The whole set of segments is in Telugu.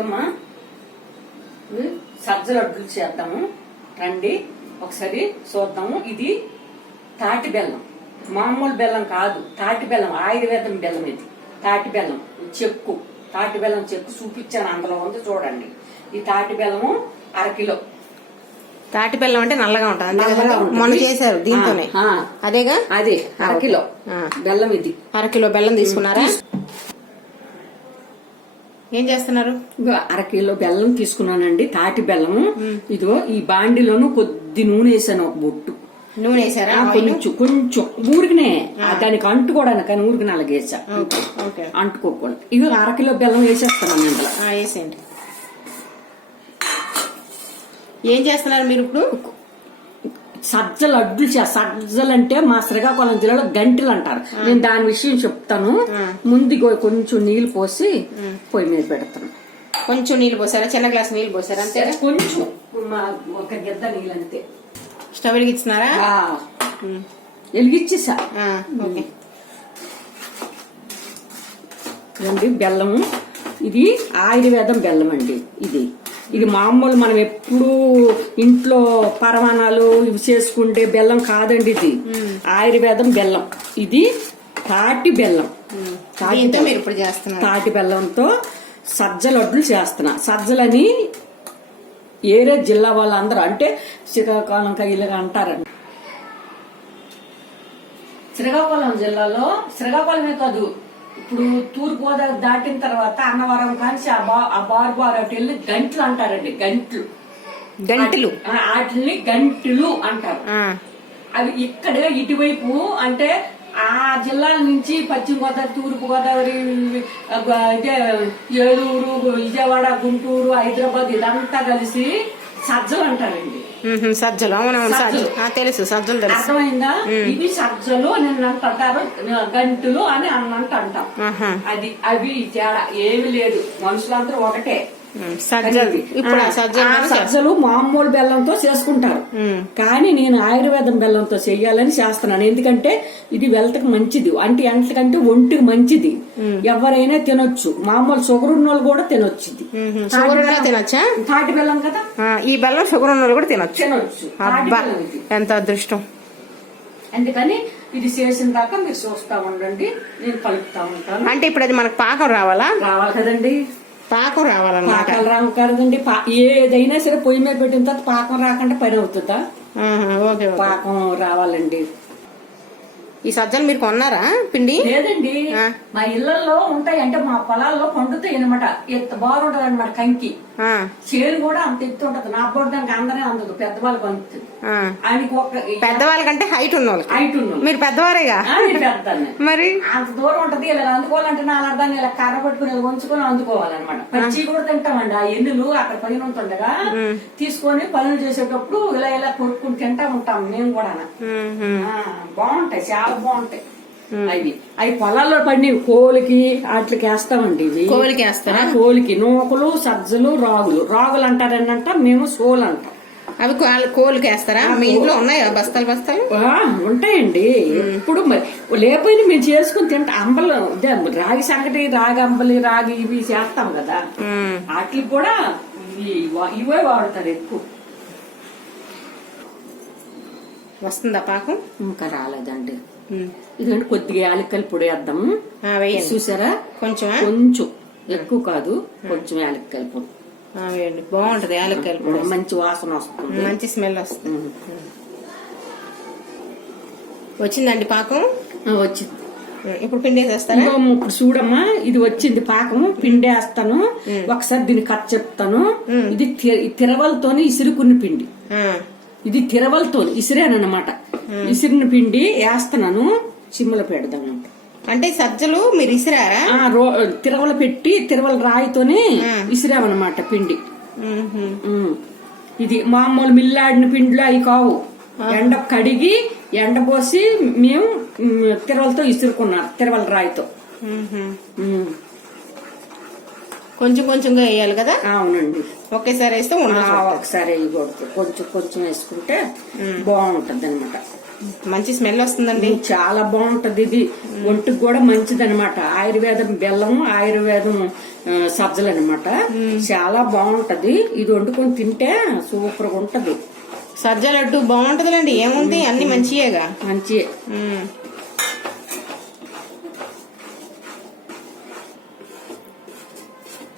ఇదిగమ్మా సజ్జల అడ్డులు చేద్దాము రండి ఒకసారి చూద్దాము. ఇది తాటి బెల్లం, మామూలు బెల్లం కాదు, తాటి బెల్లం, ఆయుర్వేదం బెల్లం. ఇది తాటి బెల్లం చెక్కు, తాటి బెల్లం చెక్కు చూపించాను, అందులో ఉంది చూడండి. ఈ తాటి బెల్లము అరకిలో. తాటి బెల్లం అంటే నల్లగా ఉంటుంది, మొన్న చేశారు దీంతోనే. అదేగా, అదే అరకిలో బెల్లం. ఇది అరకిలో బెల్లం తీసుకున్నారా? ఏం చేస్తున్నారు? అరకిలో బెల్లం తీసుకున్నానండి, తాటి బెల్లము. ఇదో ఈ బాండిలోను కొద్ది నూనె వేసాను, ఒక బొట్టు నూనె వేసారా? కొంచెం కొంచెం ఊరికినే దానికి అంటుకోవడానికి, కానీ ఊరికి అలాగేసా అంటుకోకుండా. ఇది అరకిలో బెల్లం వేసేస్తాను అందులో. వేసేయండి. ఏం చేస్తున్నారు మీరు ఇప్పుడు? సజ్జలు అడ్డులు సజ్జలు అంటే మా శ్రీకాకుళం జిల్లాలో గంటలు అంటారు. నేను దాని విషయం చెప్తాను. ముందు కొంచెం నీళ్లు పోసి పొయ్యి మీద పెడతాను. కొంచెం నీళ్లు పోసారా? చిన్న గ్లాస్ నీళ్లు పోసారా? అంతే, కొంచెం ఒక గిద్ద నీళ్ళు అంతే. స్టవ్ వెలిగిస్తున్నారా? వెలిగిచ్చేసా. బెల్లము ఇది ఆయుర్వేదం బెల్లం అండి. ఇది మామూలు మనం ఎప్పుడు ఇంట్లో పరమాణాలు ఇవి చేసుకుంటే బెల్లం కాదండి, ఇది ఆయుర్వేదం బెల్లం. ఇది తాటి బెల్లం. మీరు ఇప్పుడు చేస్తున్నారు తాటి బెల్లంతో సజ్జల అడ్డులు చేస్తున్నా. సజ్జలని ఏరే జిల్లా వాళ్ళందరూ అంటే శ్రీకాకుళం కయ్యలుగా అంటారండి. శ్రీకాకుళం జిల్లాలో, శ్రీకాకుళమే కాదు, ఇప్పుడు తూర్పు గోదావరి దాటిన తర్వాత అన్నవరం కానిసి ఆ బారు అటు వెళ్ళి గంటలు అంటారండి. గంటలు వాటిని గంటలు అంటారు. అవి ఇక్కడ ఇటువైపు అంటే ఆ జిల్లాల నుంచి పశ్చిమ గోదావరి, తూర్పు గోదావరి, ఏలూరు, విజయవాడ, గుంటూరు, హైదరాబాద్ ఇదంతా కలిసి సజ్జలు అంటారండి. సజ్జలు, తెలుసు, సజ్జలు తెలుసు. అర్థమైందా? ఇవి సజ్జలు నేను అంటారు, గంటలు అని అంటాం. అది అవి తేడా ఏమి లేదు, మనుషులందరూ ఒకటే. సజ్జలు మామూలు బెల్లంతో చేసుకుంటారు, కానీ నేను ఆయుర్వేదం బెల్లంతో చెయ్యాలని చేస్తున్నాను. ఎందుకంటే ఇది వెల్తకు మంచిది, అంటే ఎంతకంటే ఒంటికి మంచిది. ఎవరైనా తినొచ్చు, మామూలు షుగర్ ఉన్న వాళ్ళు కూడా తినొచ్చు. తినొచ్చా? తాటి బెల్లం కదా ఈ బెల్లం, షుగర్ ఉన్న వాళ్ళు కూడా తినొచ్చు. ఎంత అదృష్టం. అందుకని ఇది చేసిన దాకా మీరు చూస్తా ఉండండి, నేను కలుపుతా ఉంటాను. అంటే ఇప్పుడు అది మనకు పాకం రావాలా? రావాలి కదండి, పాకం రావాలన్నమాట. పాకం రాకూడదండి. ఏదైనా సరే పొయ్యి మీద పెట్టిన తర్వాత పాకం రాకుండా పని అవుతుందా? పాకం రావాలండి. ఈ సజ్జలు మీరు కొన్నారా పిండి? లేదండి, మా ఇళ్లలో ఉంటాయి, అంటే మా పొలాల్లో పండుతాయి అనమాట. ఎంత బాగుంటది అనమాట. కంకి చేరు కూడా అంత ఎత్తు ఉంటది. నా కూడా దానికి అందరే అందదు, పెద్దవాళ్ళకి అందుతుంది. ఆయనకి పెద్దవాళ్ళకంటే హైట్ ఉన్న మీరు పెద్దవారేగా, మరి అంత దూరం ఉంటది. ఇలా అందుకోవాలంటే నా అర్థాన్ని ఇలా కర్ర పట్టుకుని ఇలా ఉంచుకొని అందుకోవాలన్నమాట. పచ్చి కూడా తింటామండి. ఆ ఎన్నులు అక్కడ పైన ఉంటుండగా తీసుకొని పనులు చేసేటప్పుడు ఇలా ఇలా కొట్టుకుని తింటా ఉంటాం మేము కూడా. బాగుంటాయి, చాలా బాగుంటాయి. అవి పొలాల్లో పడినవి కోలికి వాటికి వేస్తామండి. ఇవి కోలికి వేస్తారా? కోలికి నూకలు, సజ్జలు, రాగులు అంటారనంట, మేము సోలు అంటాం. అవి కోలికి వేస్తారా? మీ ఇంట్లో ఉన్నాయా బస్తాలు బస్తాలు? ఉంటాయండి. ఇప్పుడు మరి లేకపోయినా మేము చేసుకుని తింటాం. అంబలు, రాగి సంగటి, రాగి అంబలి, రాగి ఇవి చేస్తాం కదా, వాటికి కూడా ఇవే వాడతారు ఎక్కువ. వస్తుందా పాకం? ఇంకా రాలేదండి. ఇదంటే కొద్దిగా యాలక్కల పొడి వేద్దాము. చూసారా? కొంచెం ఎక్కువ కాదు, కొంచెం యాలక్కల పొడి వేయండి. బాగుంటది యాలక్కల పొడి, మంచి వాసన వస్తుంది, మంచి స్మెల్ వస్తుంది. వచ్చిందండి పాకం? వచ్చింది. ఇప్పుడు పిండి వేసేస్తారా? ఇప్పుడు చూడమ్మా, ఇది వచ్చింది పాకము. పిండి వేస్తాను. ఒకసారి దీన్ని కట్ చెప్తాను. ఇది తిరవలతోని ఇసురుకున్న పిండి. ఇది తిరవలతో ఇసిరానమాట. ఇసిరిన పిండి వేస్తున్నాను, సిమ్లో పెడదాము. అంటే సజ్జలు మీరు ఇసిరారా? తిరవల పెట్టి తిరవల రాయితోనే ఇసిరామన్నమాట పిండి. ఇది మామూలు మిల్లాడిన పిండిలో అవి కావు. ఎండ కడిగి ఎండపోసి మేము తిరవలతో ఇసురుకున్నాం, తిరవల రాయితో. కొంచెం కొంచెంగా వేయాలి కదా? అవునండి. ఒకేసారి వేస్తే ఒకసారి వేయకూడదు, కొంచెం కొంచెం వేసుకుంటే బాగుంటది అనమాట. మంచి స్మెల్ వస్తుందండి. చాలా బాగుంటది ఇది. ఒంటికి కూడా మంచిది అనమాట. ఆయుర్వేదం బెల్లం, ఆయుర్వేదం సజ్జలు అనమాట. చాలా బాగుంటది ఇది. వండుకొని తింటే సూపర్ గా ఉంటది. సజ్జ లడ్డు బాగుంటదిలేండి. ఏముంది అన్ని మంచియేగా. మంచియే.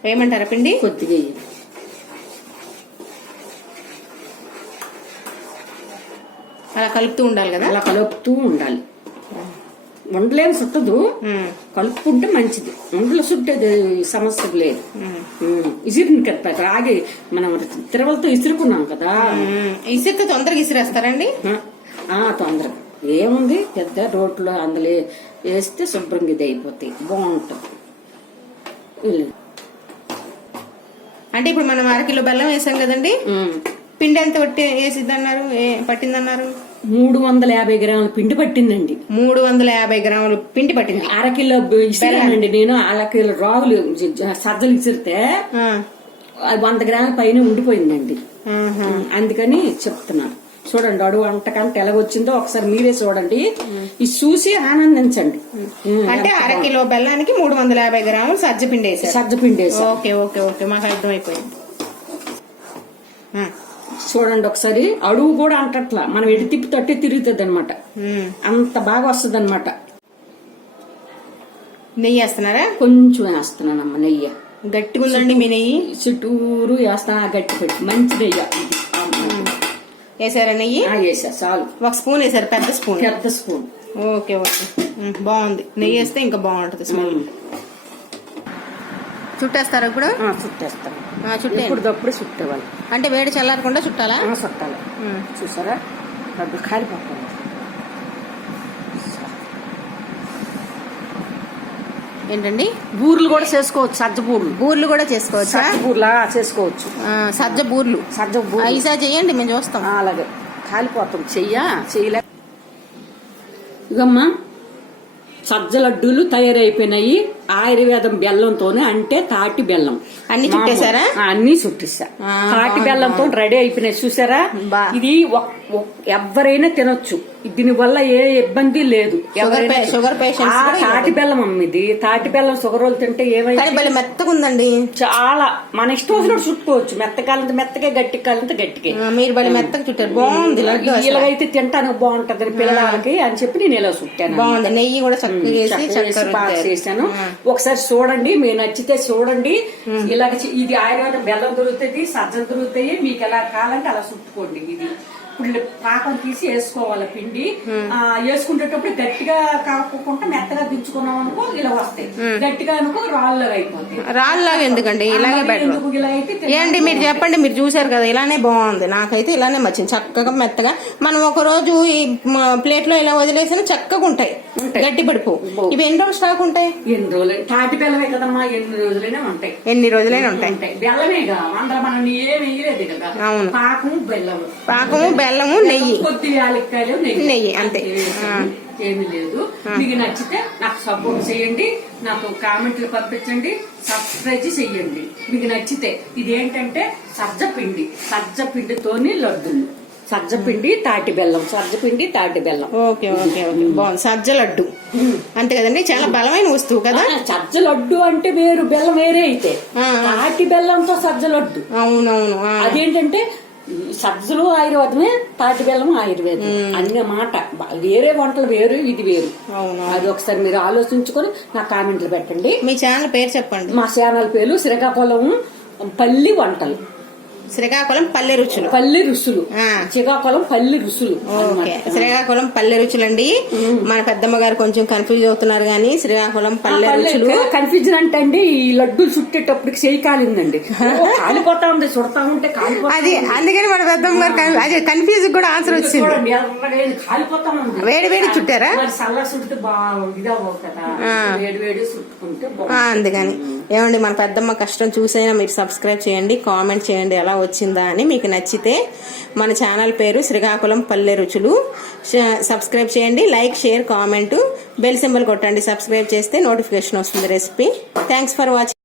వేయమంటారా పిండి? కొద్దిగా అలా కలుపుతూ ఉండాలి కదా. అలా కలుపుతూ ఉండాలి. వండలేని సుట్టదు, కలుపుకుంటే మంచిది. వంటలు సుట్టేది సమస్య లేదు. ఇసిరిని కదా రాగి మనం తిరవలతో ఇసురుకున్నాం కదా. ఇసురు తొందరగా ఇసిరేస్తారండి? తొందరగా ఏముంది, పెద్ద రోట్లో అందులో వేస్తే శుభ్రంగా ఇది అయిపోతాయి. బాగుంటుంది. అంటే ఇప్పుడు మనం 1/2 కిలో బెల్లం వేసాం కదండి. పిండి ఎంత వేసిద్దన్నారు, పట్టిందన్నారు? 350 గ్రాముల పిండి పట్టిందండి. 350 గ్రాములు పిండి పట్టింది. 1/2 కిలో ఇసిరానండి నేను. 1/2 కిలో రాగులు సజ్జలు ఇసిరితే 100 గ్రాముల పైన ఉండిపోయిందండి. అందుకని చెప్తున్నాను. చూడండి అడుగు వంటకంటే ఎలాగొచ్చిందో ఒకసారి మీరే చూడండి. ఇది చూసి ఆనందించండి. అంటే 1/2 కిలో బెల్లానికి 350 గ్రాములు సజ్జ పిండి వేసారు. సజ్జ పిండి వేసారు. ఓకే ఓకే ఓకే, మాకు అర్థమైపోయింది. చూడండి ఒకసారి. అడుగు కూడా అంటట్లా, మనం ఎడి తిప్పి తట్టే తిరుగుతుంది అనమాట. అంత బాగా వస్తుంది అనమాట. నెయ్యి వేస్తున్నారా? కొంచెం వేస్తున్నానమ్మ నెయ్యి. గట్టిగా ఉందండి మీ నెయ్యి. చుట్టూరు వేస్తా గట్టి పెట్టి మంచి నెయ్యి వేసారా? నెయ్యి వేసా చాలు. 1 స్పూన్ వేసారు, పెద్ద స్పూన్. పెద్ద స్పూన్. ఓకే ఓకే, బాగుంది. నెయ్యి వేస్తే ఇంకా బాగుంటది స్మెల్. చుట్టేస్తారా ఇప్పుడు? చుట్టేస్తాను. చుట్టేప్పుడు చుట్టేవాళ్ళు. అంటే వేడి చల్లారకుండా చుట్టాలా? చుట్టాలి. చూసారా డబ్బులు కాలిపోతుంది. ఏంటండి? బూర్లు కూడా చేసుకోవచ్చు. సజ్జ బూర్లు. బూర్లు కూడా చేసుకోవచ్చు. బూర్లా చేసుకోవచ్చు. సజ్జ బూర్లు. ఐసా చెయ్యండి, మేము చూస్తాం. అలాగే కాలిపోతాం. చెయ్యలే. ఇగమ్మా సజ్జ లడ్డూలు తయారైపోయినాయి. ఆయుర్వేదం బెల్లంతోనే, అంటే తాటి బెల్లం. అన్ని చుట్టేశారా? అన్ని చుట్టేసా. తాటి బెల్లంతో రెడీ అయిపోయినాయి. చూసారా? ఇది ఎవరైనా తినొచ్చు. దీని వల్ల ఏ ఇబ్బంది లేదు. Sugar patients. తాటి బెల్లం అమ్మిది. తాటి బెల్లం షుగర్ వాళ్ళు తింటే ఏమైనా మెత్తగా ఉందండి. చాలా మన ఇష్టం వచ్చినట్టు చుట్టుకోవచ్చు. మెత్తకాలంత మెత్తగా, గట్టి కాలంత గట్టిగా. మీరు బలి మెత్తగా చుట్టారు. బాగుంది లడ్డు. ఇలాగైతే తింటాను బాగుంటది పిల్లలకి అని చెప్పి నేను ఇలా చుట్టాను. బాగుంది. నెయ్యి కూడా చక్కగా బాగా చేశాను. ఒకసారి చూడండి, మీరు నచ్చితే చూడండి. ఇలాగ ఇది ఆయుర్వేదం బెల్లం దొరుకుతుంది, సజ్జలు దొరుకుతాయి. మీకు ఎలా కావాలంటే అలా చుట్టుకోండి. ఇది ఇప్పుడు పాకం తీసి వేసుకోవాలి. పిండి వేసుకునేటప్పుడు గట్టిగా కాకుండా మెత్తగా దించుకున్నాం అనుకో ఇలా వస్తాయి. గట్టిగా అనుకో రాళ్ళగా అయిపోతాయి. రాళ్ళగా ఎందుకండి? ఇలాగే ఏంటి మీరు చెప్పండి. మీరు చూసారు కదా, ఇలానే బాగుంది. నాకైతే ఇలానే నచ్చింది. చక్కగా మెత్తగా. మనం ఒక రోజు ఈ ప్లేట్ లో ఇలా వదిలేసినా చక్కగా ఉంటాయి, గట్టి పడిపో. ఇవి ఎన్ని రోజులు స్టాక్ ఉంటాయి? ఎన్ని రోజులు? తాటి బెల్లమే కదమ్మా, ఎన్ని రోజులైనా ఉంటాయి. ఎన్ని రోజులైనా ఉంటాయి. బెల్లమేగా, అందులో మనం ఏమి వేయలేదు కదా. అవును. పాకము బెల్లము, బెల్లము, నెయ్యి, కొద్ది యాలక్కాయలు, నెయ్యి అంతే. ఏమి లేదు. మీకు నచ్చితే నాకు సపోర్ట్ చేయండి, నాకు కామెంట్లు పంపించండి, సబ్స్క్రైబ్ చేయండి. మీకు నచ్చితే ఇదేంటంటే సజ్జ పిండితోని లడ్డులు. సజ్జపిండి తాటి బెల్లం, సజ్జపిండి తాటి బెల్లం. ఓకే ఓకే ఓకే, బాగుంది. సజ్జ లడ్డు అంతే కదండి, చాలా బలమైన వస్తువు కదా. సజ్జ లడ్డు అంటే వేరు, బెల్లం వేరే. అయితే తాటి బెల్లంతో సజ్జ లడ్డు. అవునవును. అదేంటంటే సజ్జలు ఆయుర్వేదమే, తాటి బెల్లం ఆయుర్వేదం అన్న మాట. వేరే వంటలు వేరు, ఇది వేరు. అది ఒకసారి మీరు ఆలోచించుకొని నాకు కామెంట్లు పెట్టండి. మీ ఛానల్ పేరు చెప్పండి. మా ఛానల్ పేరు శ్రీకాకుళం పల్లి వంటలు. శ్రీకాకుళం పల్లె రుచులు. శ్రీకాకుళం పల్లి రుచులు. శ్రీకాకుళం పల్లె రుచులు అండి. మన పెద్దమ్మ గారు కొంచెం కన్ఫ్యూజ్ అవుతున్నారు కానీ శ్రీకాకుళం పల్లె రుచులు. కన్ఫ్యూజన్ అంటే అండి, ఈ లడ్డూలు చుట్టేటప్పటికి చేయి కాలిందండి, కాలిపోతా ఉంది, చుడతా ఉంటే కాలిపోతా. అది అందుకని మన పెద్దమ్మ గారు అదే కన్ఫ్యూజ్ కూడా ఆన్సర్ వచ్చింది. కాలిపోతా ఉంది. వేడి వేడి చుట్టారా? చల్ల చుడితే బాగా ఇదవ్వవు కదా, వేడి వేడి చుట్టుకుంటే. అందుకని ఏమండి, మన పెద్దమ్మ కష్టం చూసైనా మీరు సబ్స్క్రైబ్ చేయండి, కామెంట్ చేయండి ఎలా వచ్చిందా అని. మీకు నచ్చితే మన ఛానల్ పేరు శ్రీకాకుళం పల్లె రుచులు. సబ్స్క్రైబ్ చేయండి, like, share, comment, bell symbol కొట్టండి. సబ్స్క్రైబ్ చేస్తే నోటిఫికేషన్ వస్తుంది రెసిపీ. Thanks for watching.